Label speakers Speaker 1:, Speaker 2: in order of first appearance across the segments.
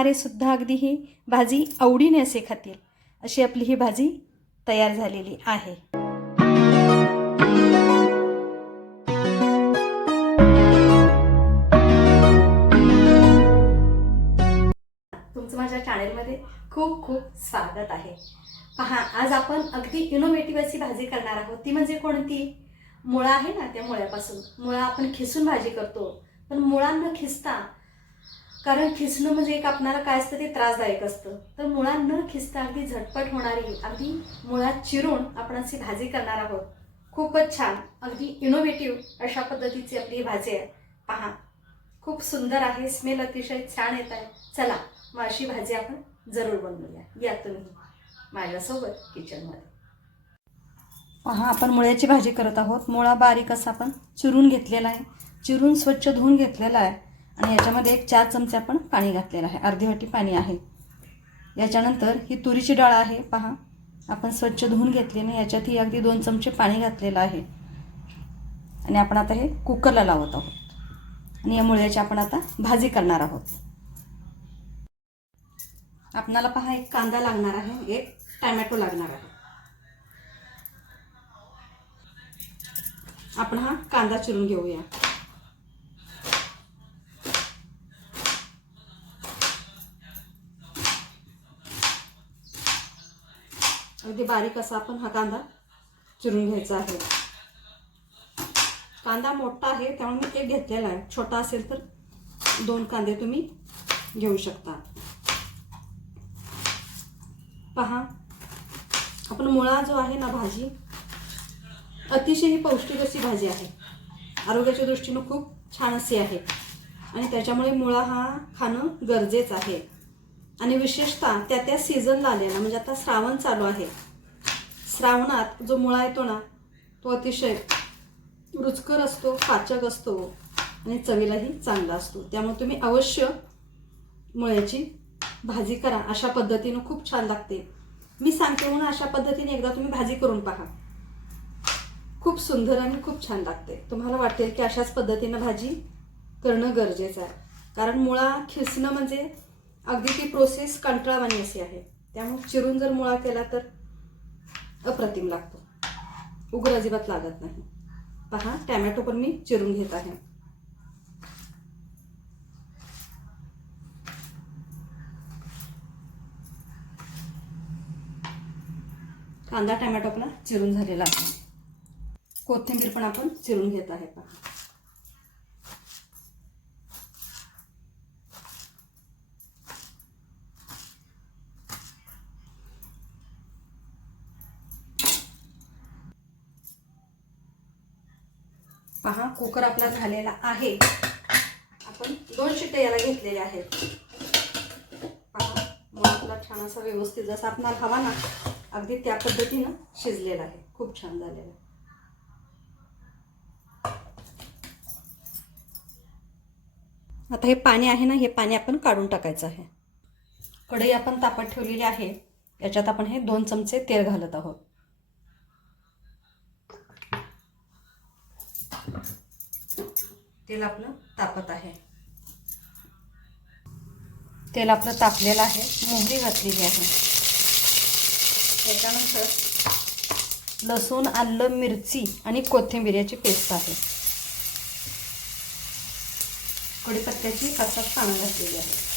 Speaker 1: खाणारे सुद्धा अगदी ही भाजी आवडीने असे खातील अशी आपली ही भाजी तयार झालेली आहे. तुमचं माझ्या चॅनेलमध्ये खूप खूप स्वागत आहे. पहा आज आपण अगदी इनोव्हेटिव्ह अशी भाजी करणार आहोत. ती म्हणजे कोणती? मुळा आहे ना त्या मुळ्यापासून. मुळा आपण खिसून भाजी करतो. पण मुळा न खिसता कारण खिसणं म्हणजे एक आपणाला काय असतं ते त्रासदायक असतं. तर मुळा न खिसता अगदी झटपट होणारी अगदी मुळात चिरून आपण अशी भाजी करणार आहोत. खूपच छान. अगदी इनोव्हेटिव्ह अशा पद्धतीची आपली ही भाजी आहे. पहा खूप सुंदर आहे स्मेल अतिशय छान येत आहे. चला मग अशी भाजी आपण जरूर बनवूया. या तुम्ही माझ्यासोबत किचनमध्ये पहा आपण मुळ्याची भाजी करत आहोत. मुळा बारीक असा आपण चिरून घेतलेला आहे. चिरून स्वच्छ धुवून घेतलेला आहे. आणि याच्यामध्ये एक चार चमचे आपण पाणी घातलेलं आहे. अर्धी वाटी पाणी आहे. याच्यानंतर ही तुरीची डाळ आहे. पहा आपण स्वच्छ धुवून घेतली आणि याच्यात ही अगदी दोन चमचे पाणी घातलेलं आहे. आणि आपण आता हे कुकरला लावत आहोत. आणि या मुळ्याची आपण आता भाजी करणार आहोत. आपणाला पहा एक कांदा लागणार आहे. एक टॅमॅटो लागणार आहे. आपण हा कांदा चिरून घेऊया. बारीक असा आपण हा कांदा चिरून घ्यायचा आहे. कांदा मोठा आहे त्यामुळे मी एक घेतलेला आहे. छोटा असेल तर दोन कांदे तुम्ही घेऊ शकता. पहा आपण मुळा जो आहे ना भाजी अतिशय ही पौष्टिक अशी भाजी आहे. आरोग्याच्या दृष्टीनं खूप छान अशी आहे. आणि त्याच्यामुळे मुळा हा खाणं गरजेचं आहे. आणि विशेषतः त्या त्या सीझनला आलेला म्हणजे आता श्रावण चालू आहे. श्रावणात जो मुळा येतो ना तो अतिशय रुचकर असतो पाचक असतो आणि चवीलाही चांगला असतो. त्यामुळे तुम्ही अवश्य मुळ्याची भाजी करा. अशा पद्धतीनं खूप छान लागते. मी सांगते म्हणून अशा पद्धतीने एकदा तुम्ही भाजी करून पहा. खूप सुंदर आणि खूप छान लागते. तुम्हाला वाटेल की अशाच पद्धतीनं भाजी करणं गरजेचं आहे. कारण मुळा खिसणं म्हणजे अगदी ती प्रोसेस कंटाळवाणी अशी आहे. त्यामुळे चिरून जर मुळा केला तर अप्रतिम लागतो. उग्र अजिबात लागत नाही. पहा टॅमॅटो पण मी चिरून घेत आहे. कांदा टॅमॅटो आपला चिरून झालेला आहे. कोथिंबीर पण आपण चिरून घेत आहे. पहा पहा कुकर आपला झालेला आहे. आपण दोन शिट्ट्या याला घेतलेल्या आहेत. मग आपला छान असा व्यवस्थित जसा आपणाला हवा ना अगदी त्या पद्धतीनं शिजलेला आहे. खूप छान झालेला आहे. आता हे पाणी आहे ना हे पाणी आपण काढून टाकायचं आहे. कढई आपण तापत ठेवलेली आहे. याच्यात आपण हे दोन चमचे तेल घालत आहोत. तेल आपलं तापत आहे. तेल आपलं तापलेलं आहे. मोहरी घातलेली आहे. त्याच्यानंतर लसूण आलं मिरची आणि कोथिंबीर याची पेस्ट आहे. कढीपत्त्याची कसात पानं घातलेली आहे.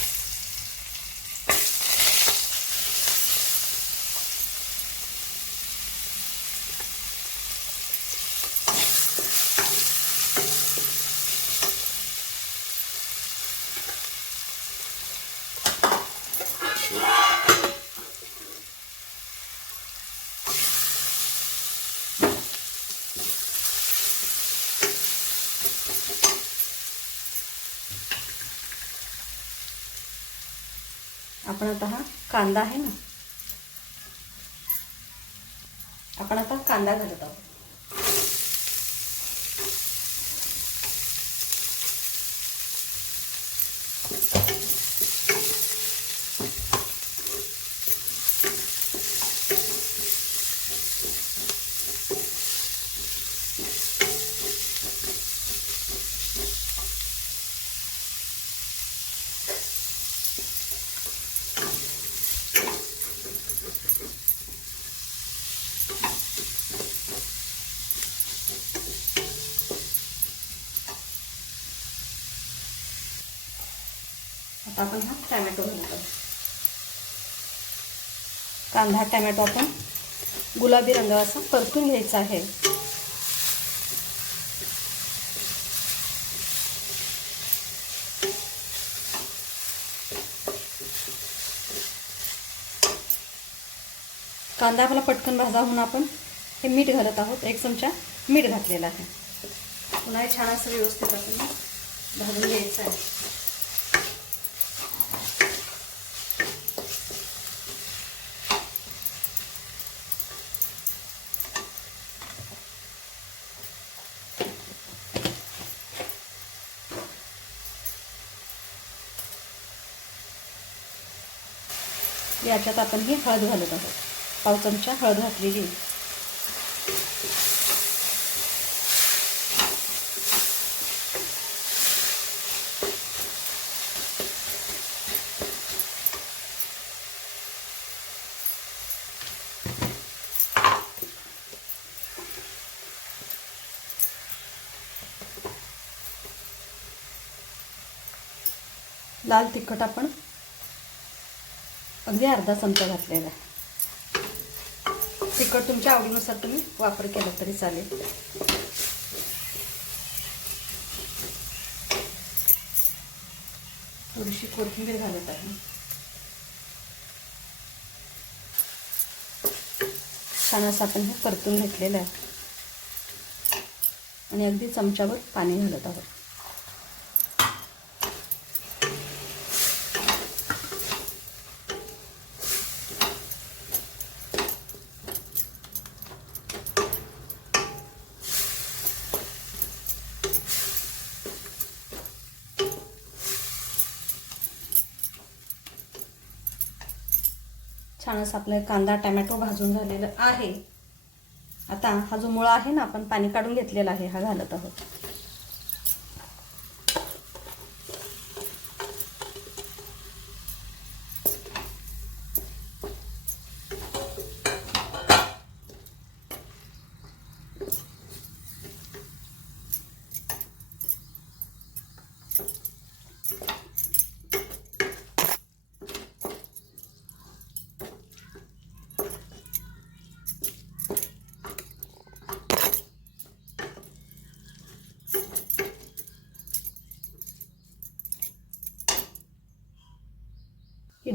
Speaker 1: आपण आता हा कांदा आहे ना. आपण आता कांदा घालत आहोत. आता आपण हा टॅमॅटो घालतो कांदा टॅमॅटो आपण गुलाबी रंग असा परतून घ्यायचा आहे. कांदा आपला पटकन भाजा म्हणून आपण हे मीठ घालत आहोत. एक चमचा मीठ घातलेलं आहे. पुन्हा छान असं व्यवस्थित आपण भाजून घ्यायचं आहे. याच्यात आपण ही हळद घालत आहोत. पाव चमचा हळद घातलेली लाल तिखट आपण अगदी अर्धा चमचा घातलेला आहे. तिखट तुमच्या आवडीनुसार तुम्ही वापर केला तरी चालेल. थोडीशी कोथिंबीर घालत आहे. छान असं आपण हे परतून घेतलेलं आहे. आणि अगदी चमच्यावर पाणी घालत आहोत. छानच असं आपलं कांदा टमॅटो भाजून झालेलं आहे. आता हा जो मुळा आहे ना आपण पाणी काढून घेतलेला आहे हा घालत आहोत.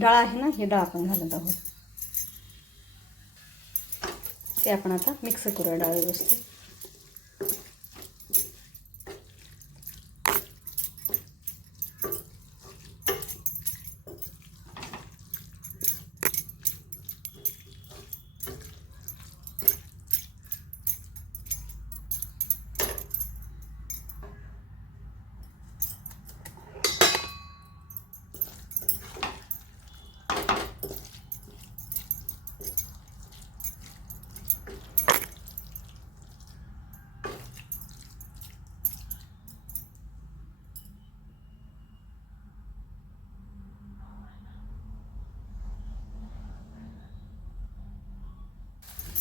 Speaker 1: डाळ आहे ना ही डाळ आपण घालत आहोत. ते आपण आता मिक्स करूया डाळ व्यवस्थित.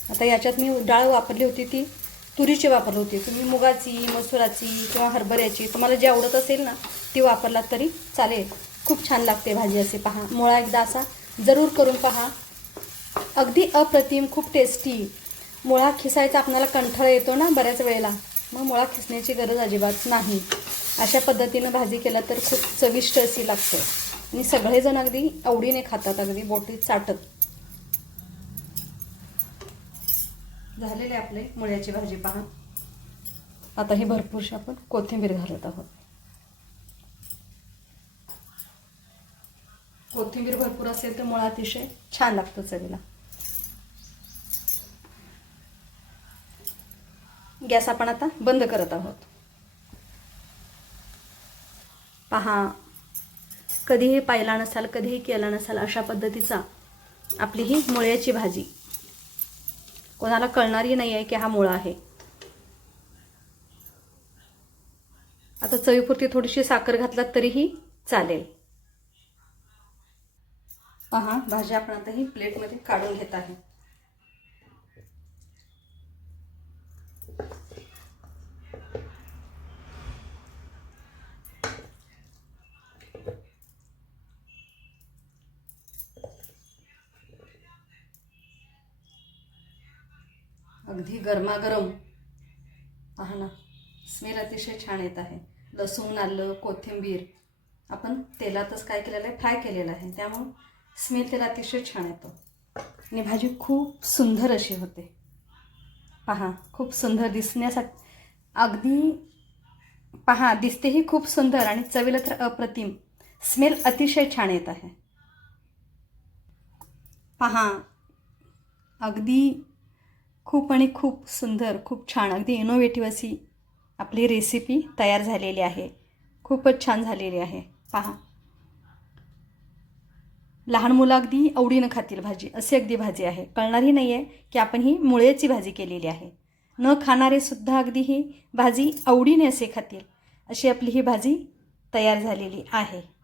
Speaker 1: आता याच्यात मी डाळ वापरली होती ती तुरीची वापरली होती. तुम्ही मुगाची मसुराची किंवा हरभऱ्याची तुम्हाला जी आवडत असेल ना ती वापरलात तरी चालेल. खूप छान लागते भाजी असे पहा. मुळा एकदा असा जरूर करून पहा. अगदी अप्रतिम खूप टेस्टी मुळा खिसायचा आपल्याला कंठाळा येतो ना बऱ्याच वेळेला. मग मुळा खिसण्याची गरज अजिबात नाही. अशा पद्धतीनं भाजी केला तर खूप चविष्ट अशी लागते. आणि सगळेजण अगदी आवडीने खातात अगदी बोटीत चाटत. झालेले आपले मुळ्याची भाजी पहा. आता ही भरपूरशी आपण कोथिंबीर घालत आहोत. कोथिंबीर भरपूर असेल तर मुळा अतिशय छान लागतं चवीला. गॅस आपण आता बंद करत आहोत. पहा कधीही पाहिला नसाल कधीही केला नसाल अशा पद्धतीचा आपली ही मुळ्याची भाजी. कोणाला कळणारही नाही आहे की हा मुळा आहे. आता चवीपुरती थोडीशी साखर घातलात तरीही चालेल. पहा भाजी आपण आता ही प्लेटमध्ये काढून घेत आहे. अगदी गरमागरम. पहा ना स्मेल अतिशय छान येत आहे. लसूण आलं कोथिंबीर. आपण तेलातच काय केलेलं आहे? फ्राय केलेलं आहे. त्यामुळं स्मेल त्याला अतिशय छान येतो. आणि भाजी खूप सुंदर अशी होते. पहा खूप सुंदर दिसण्यासाठी अगदी पहा दिसतेही खूप सुंदर आणि चवीला तर अप्रतिम. स्मेल अतिशय छान येत आहे. पहा अगदी खूप आणि खूप सुंदर खूप छान अगदी इनोव्हेटिव्ह अशी आपली रेसिपी तयार झालेली आहे. खूपच छान झालेली आहे. पहा. लहान मुलं अगदी आवडीनं खातील भाजी अशी अगदी भाजी आहे. कळणारही नाही आहे की आपण ही मुळ्याची भाजी केलेली आहे. न खाणारे सुद्धा अगदी ही भाजी आवडीने असे खातील अशी आपली ही भाजी तयार झालेली आहे.